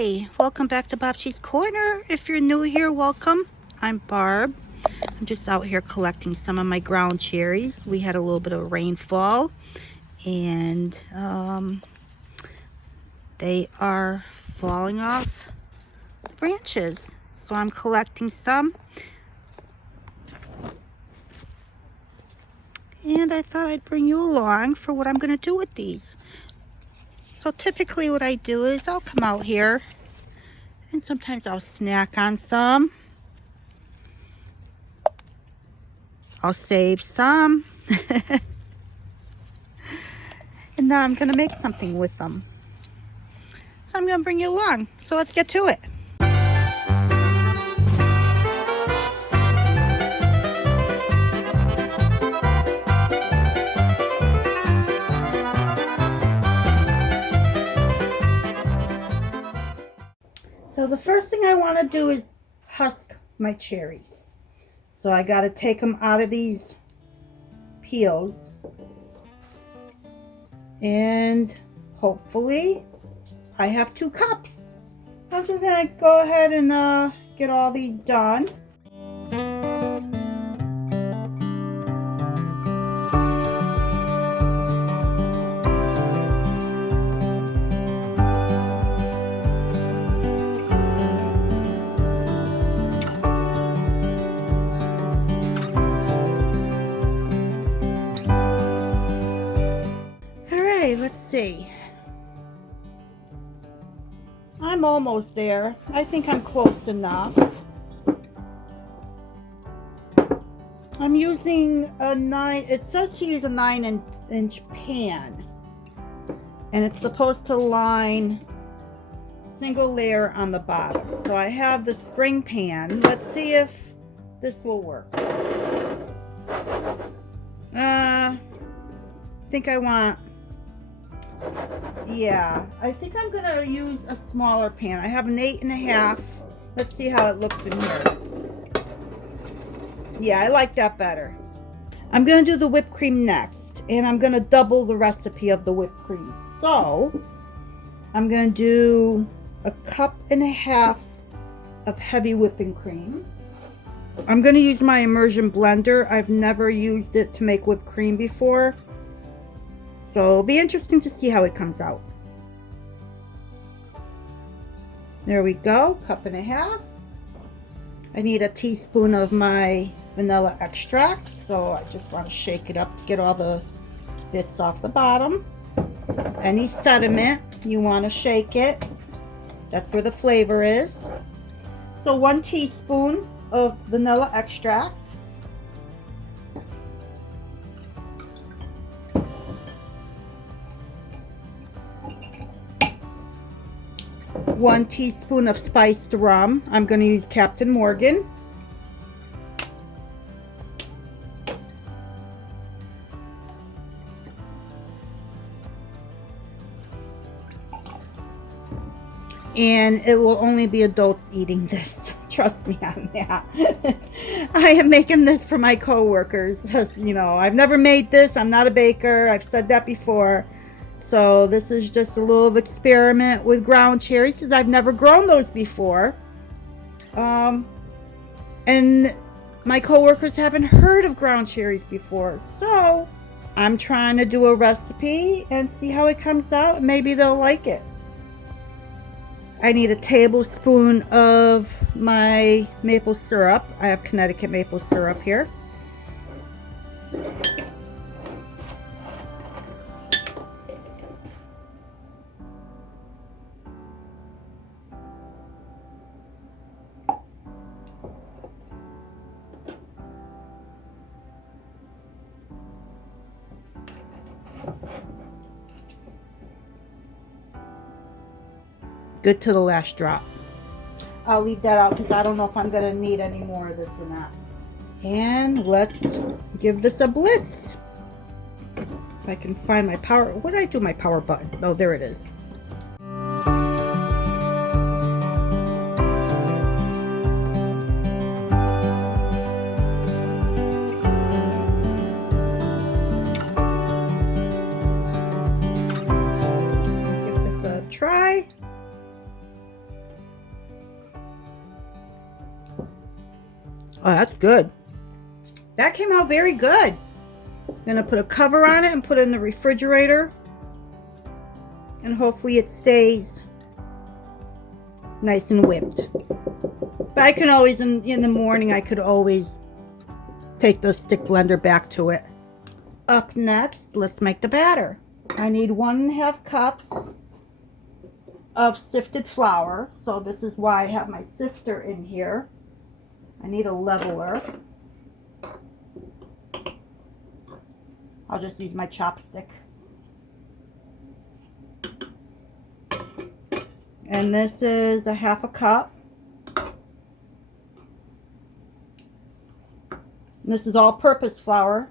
Hi, welcome back to Bob's Corner. If you're new here, welcome. I'm Barb. I'm just out here collecting some of my ground cherries. We had a little bit of rainfall and they are falling off the branches. So I'm collecting some. And I thought I'd bring you along for what I'm going to do with these. So typically what I do is I'll come out here and sometimes I'll snack on some. I'll save some. And now I'm going to make something with them. So I'm going to bring you along. So let's get to it. So the first thing I want to do is husk my cherries. So I got to take them out of these peels. And hopefully I have 2 cups. So I'm just going to go ahead and get all these done. Let's see. I'm almost there. I think I'm close enough. I'm using a 9, it says to use a 9-inch pan. And it's supposed to line single layer on the bottom. So I have the spring pan. Let's see if this will work. I think I want, yeah, I think I'm gonna use a smaller pan. I have an 8.5. Let's see how it looks in here. Yeah, I like that better. I'm gonna do the whipped cream next, and I'm gonna double the recipe of the whipped cream. So I'm gonna do a 1.5 cups of heavy whipping cream. I'm gonna use my immersion blender. I've never used it to make whipped cream before. So it'll be interesting to see how it comes out. There we go, 1.5 cups. I need a teaspoon of my vanilla extract, so I just want to shake it up to get all the bits off the bottom. Any sediment, you want to shake it. That's where the flavor is. So 1 teaspoon of vanilla extract. 1 teaspoon of spiced rum. I'm going to use Captain Morgan. And it will only be adults eating this. Trust me on that. I am making this for my coworkers. You know, I've never made this. I'm not a baker. I've said that before. So this is just a little experiment with ground cherries because I've never grown those before. And my coworkers haven't heard of ground cherries before. So I'm trying to do a recipe and see how it comes out. Maybe they'll like it. I need a tablespoon of my maple syrup. I have Connecticut maple syrup here. Good to the last drop. I'll leave that out because I don't know if I'm going to need any more of this or not. And let's give this a blitz. If I can find my power. What did I do? My power button. Oh, there it is. Oh, that's good. That came out very good. I'm gonna put a cover on it and put it in the refrigerator. And hopefully it stays nice and whipped. But I can always, in the morning, I could always take the stick blender back to it. Up next, let's make the batter. I need 1.5 cups of sifted flour. So this is why I have my sifter in here. I need a leveler. I'll just use my chopstick. And this is 1/2 cup. And this is all-purpose flour.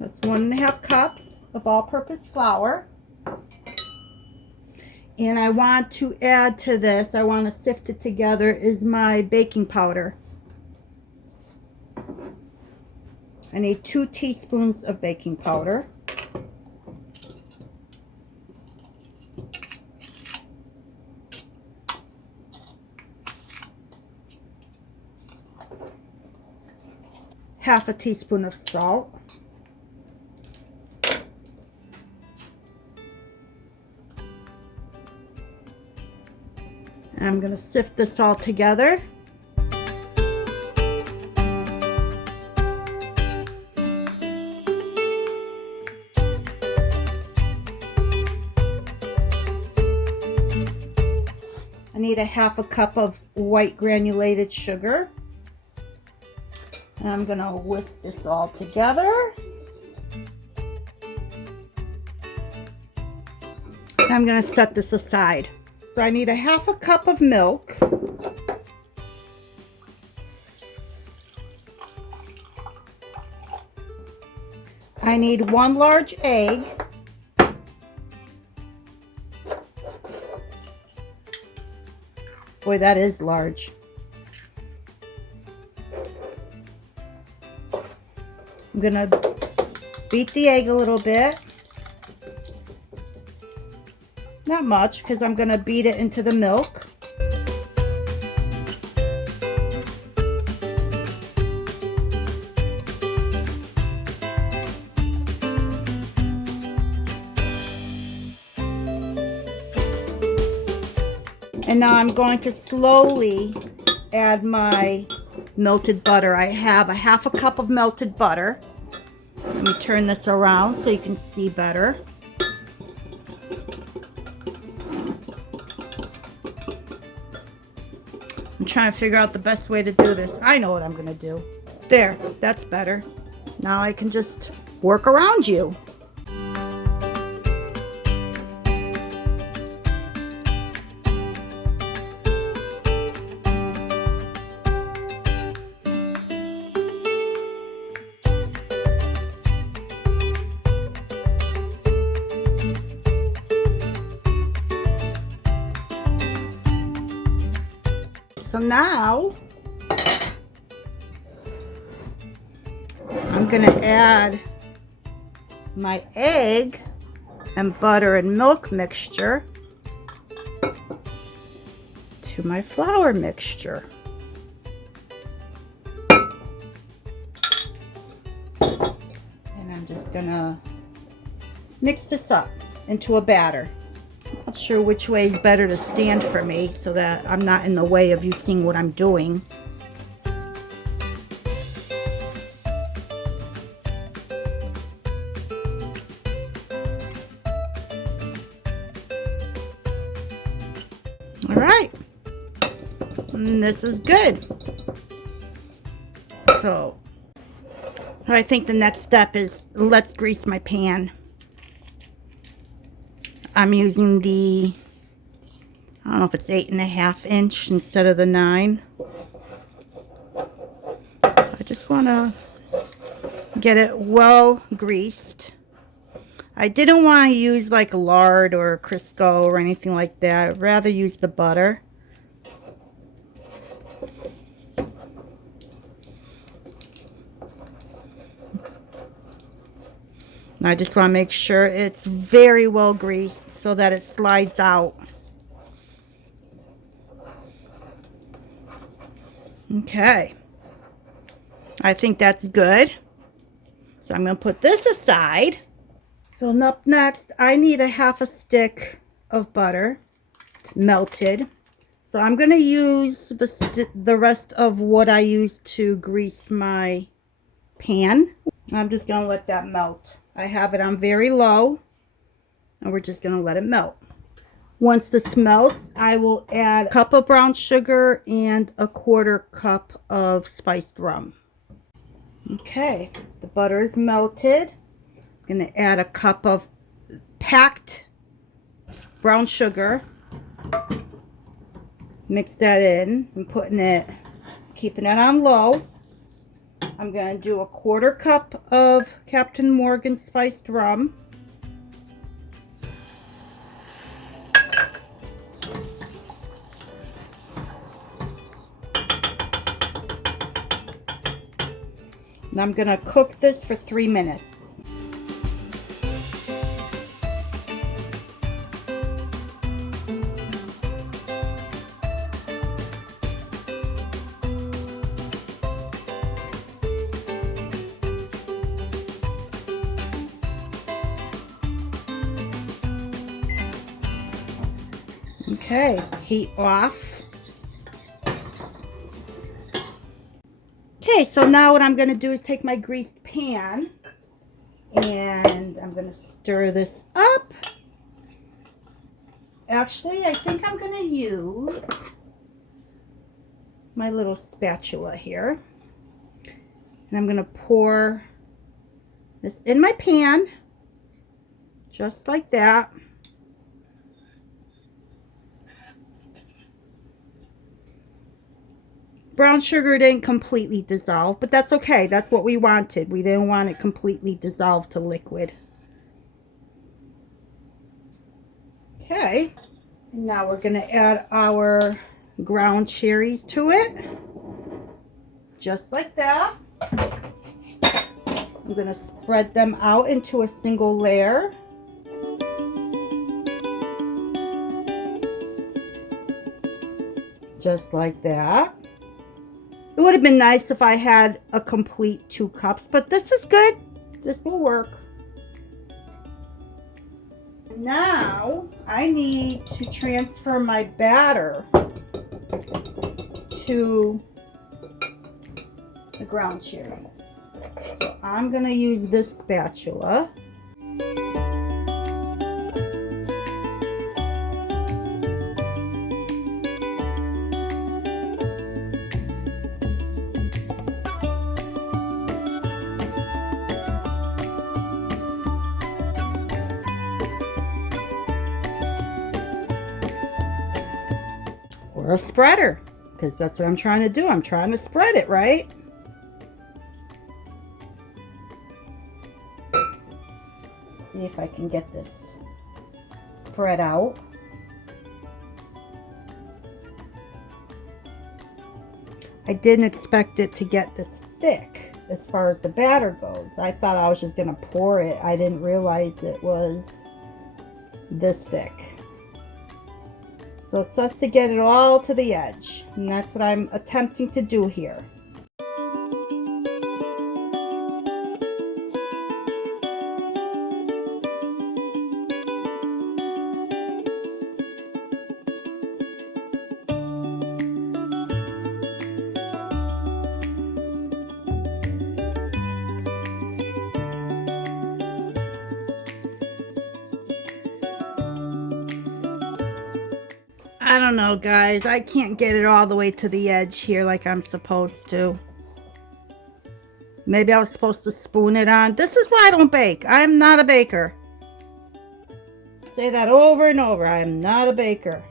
That's 1.5 cups of all-purpose flour. And I want to add to this, I want to sift it together, is my baking powder. I need 2 teaspoons of baking powder. Half a teaspoon of salt. And I'm going to sift this all together. I need 1/2 cup of white granulated sugar. And I'm going to whisk this all together. And I'm going to set this aside. So I need 1/2 cup of milk. I need 1 large egg. Boy, that is large. I'm gonna beat the egg a little bit. Not much, because I'm gonna beat it into the milk. And now I'm going to slowly add my melted butter. I have 1/2 cup of melted butter. Let me turn this around so you can see better. I'm trying to figure out the best way to do this. I know what I'm going to do. There, that's better. Now I can just work around you. So now I'm going to add my egg and butter and milk mixture to my flour mixture. And I'm just going to mix this up into a batter. Not sure which way is better to stand for me so that I'm not in the way of you seeing what I'm doing. All right, and this is good. So I think the next step is let's grease my pan. I'm using the, I don't know if it's 8.5 inch instead of the 9. So I just want to get it well greased. I didn't want to use like lard or Crisco or anything like that. I'd rather use the butter. I just want to make sure it's very well greased so that it slides out. Okay. I think that's good. So I'm going to put this aside. So up next, I need a half a stick of butter. It's melted. So I'm going to use the rest of what I used to grease my pan. I'm just going to let that melt. I have it on very low, and we're just going to let it melt. Once this melts, I will add a cup of brown sugar and a 1/4 cup of spiced rum. Okay, the butter is melted. I'm going to add a cup of packed brown sugar. Mix that in. I'm putting it, keeping it on low. I'm going to do a 1/4 cup of Captain Morgan spiced rum. And I'm going to cook this for 3 minutes. Okay, heat off. Okay, so now what I'm going to do is take my greased pan and I'm going to stir this up. Actually, I think I'm going to use my little spatula here. And I'm going to pour this in my pan, just like that. Brown sugar didn't completely dissolve, but that's okay. That's what we wanted. We didn't want it completely dissolved to liquid. Okay, and now we're going to add our ground cherries to it, just like that. I'm going to spread them out into a single layer. Just like that. It would have been nice if I had a complete 2 cups, but this is good. This will work. Now, I need to transfer my batter to the ground cherries. So I'm going to use this spatula. Or a spreader, because that's what I'm trying to do. I'm trying to spread it, right? See if I can get this spread out. I didn't expect it to get this thick as far as the batter goes. I thought I was just going to pour it. I didn't realize it was this thick. So it's just to get it all to the edge, and that's what I'm attempting to do here. I don't know, guys. I can't get it all the way to the edge here like I'm supposed to. Maybe I was supposed to spoon it on. This is why I don't bake. I'm not a baker. Say that over and over. I am not a baker.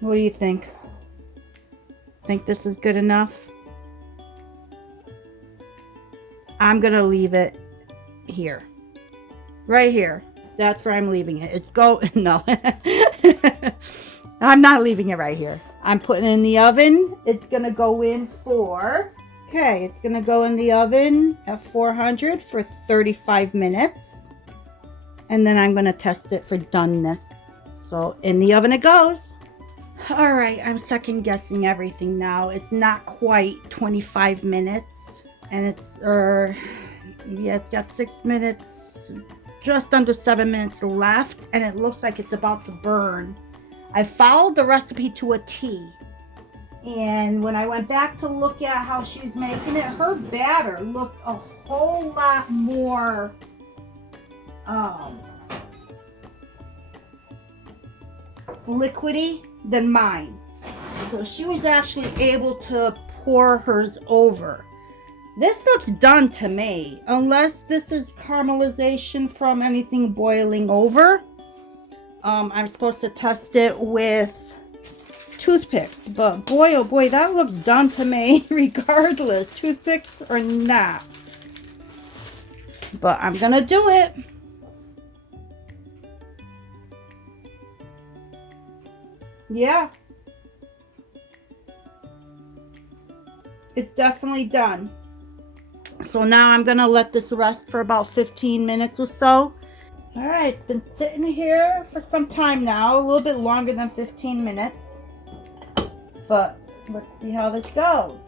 What do you think? Think this is good enough? I'm going to leave it here. Right here. That's where I'm leaving it. It's no. I'm not leaving it right here. I'm putting it in the oven. It's going to go in for, Okay, it's gonna go in the oven at 400 for 35 minutes. And then I'm gonna test it for doneness. So in the oven it goes. All right, I'm second guessing everything now. It's not quite 25 minutes. And it's, yeah, it's got 6 minutes, just under 7 minutes left. And it looks like it's about to burn. I followed the recipe to a T. And when I went back to look at how she was making it, her batter looked a whole lot more liquidy than mine. So she was actually able to pour hers over. This looks done to me, unless this is caramelization from anything boiling over. I'm supposed to test it with toothpicks, but boy oh boy, that looks done to me regardless, toothpicks or not. But I'm gonna do it. Yeah, it's definitely done. So now I'm gonna let this rest for about 15 minutes or so. All right, it's been sitting here for some time now, a little bit longer than 15 minutes. But let's see how this goes.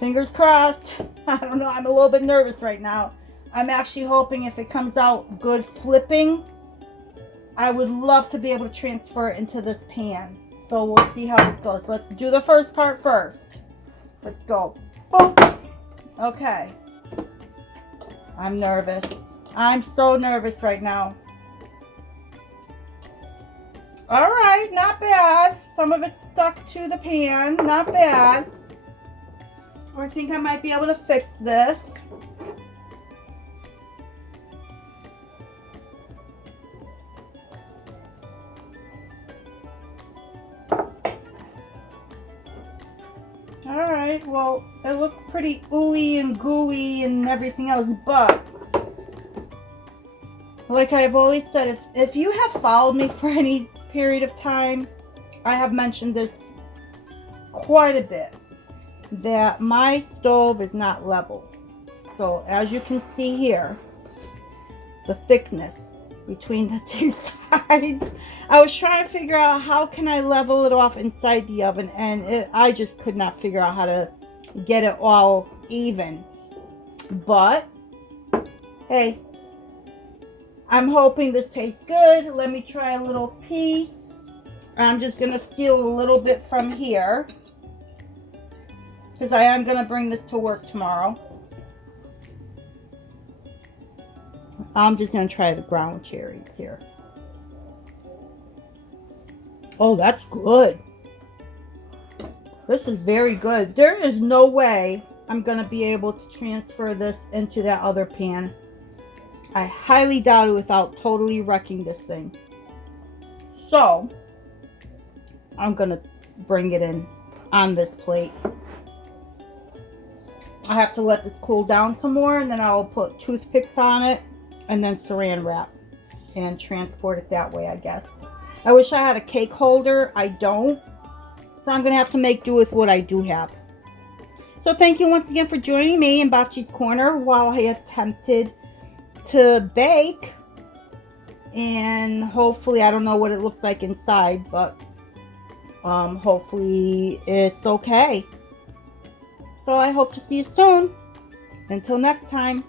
Fingers crossed. I don't know, I'm a little bit nervous right now. I'm actually hoping if it comes out good flipping, I would love to be able to transfer it into this pan. So we'll see how this goes. Let's do the first part first. Let's go. Boom. Okay. I'm nervous. I'm so nervous right now. All right, not bad. Some of it's stuck to the pan. Not bad. I think I might be able to fix this. All right, well, it looks pretty ooey and gooey and everything else, but like I've always said, if you have followed me for any period of time, I have mentioned this quite a bit, that my stove is not level. So as you can see here, the thickness between the two sides, I was trying to figure out how can I level it off inside the oven, and I just could not figure out how to get it all even. But hey, I'm hoping this tastes good. Let me try a little piece. I'm just going to steal a little bit from here, because I am going to bring this to work tomorrow. I'm just going to try the ground cherries here. Oh, that's good. This is very good. There is no way I'm going to be able to transfer this into that other pan. I highly doubt it without totally wrecking this thing. So I'm going to bring it in on this plate. I have to let this cool down some more, and then I'll put toothpicks on it and then saran wrap and transport it that way, I guess. I wish I had a cake holder. I don't. So I'm going to have to make do with what I do have. So thank you once again for joining me in Bocce's Corner while I attempted to bake. And hopefully, I don't know what it looks like inside, but hopefully it's okay. So I hope to see you soon. Until next time.